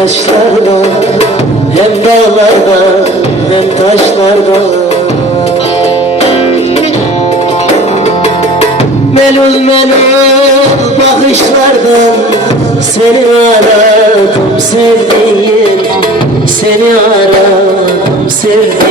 yaşlarda Hem dağlarda hem taşlarda. Melul melul bakışlardan Seni aradım sevdiğim Seni aradım sevdiğim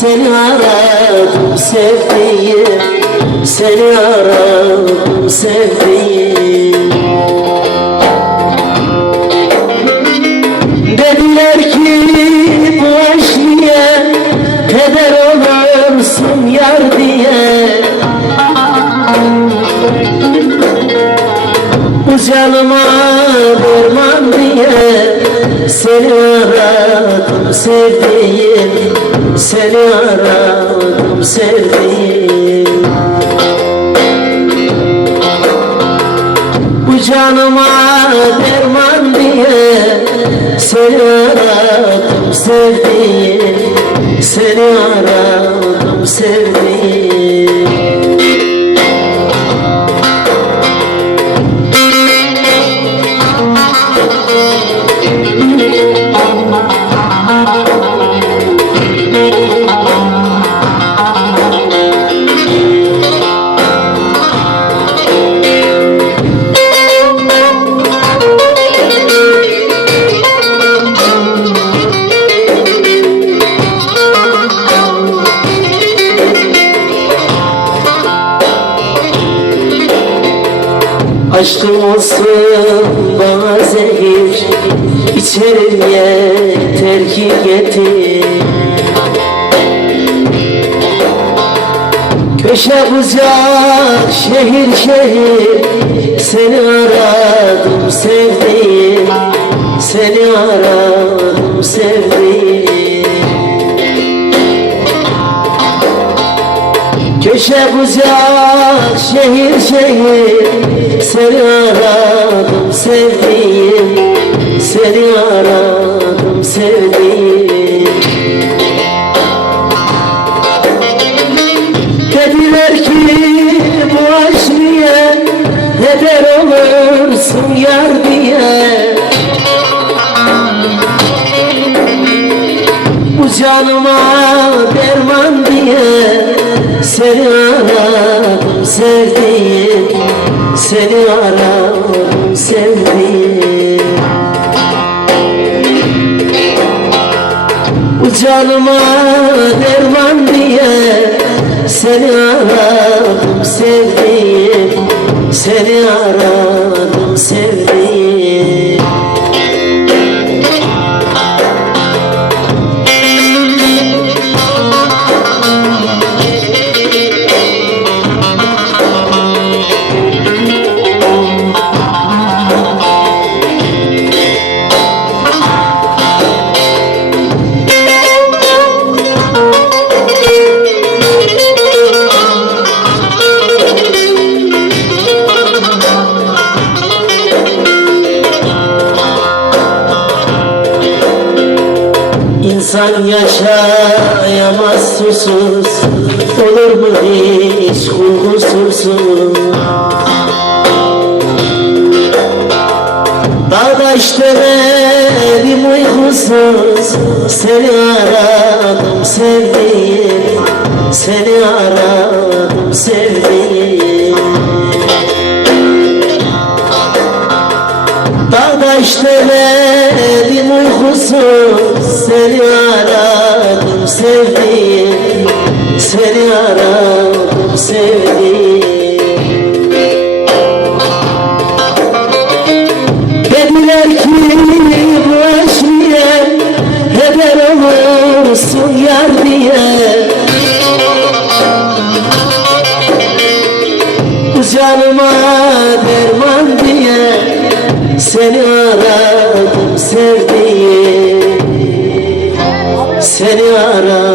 Seni aradım sevdiğim. Seni aradım sevdiğim. Dediler ki bu aşk niye? Keder olursun yar diye canıma derman diye Seni aradım sevdiğim Seni aradım sevdiğim. Bu canıma derman diye Seni aradım sevdiğim Seni aradım sevdiğim Aşkım olsun bana zehir. İçerim yeter ki getir Köşe bucak şehir şehir. Seni aradım sevdiğim. Seni aradım sevdiğim. Köşe bucak şehir şehir Seni aradım sevdiğim Seni aradım sevdiğim. Dediler ki bu aşk niye? Heder olursun yar diye? Bu canıma derman diye Seni aradım sevdiğim Seni aradım sevdiğim Bu canıma derman diye Seni aradım sevdiğim Seni aradım İnsan yaşayamaz susuz. Olur mu hiç kurgusuzsuz Dağdaş dönerim uykusuz. Seni aradım sevdiğim. Seni aradım sevdiğim. Dağdaş dönerim Dediler ki Raşmiye Heder olursun yar diye? Canıma derman Seni aradım sevdiğim Seni aradım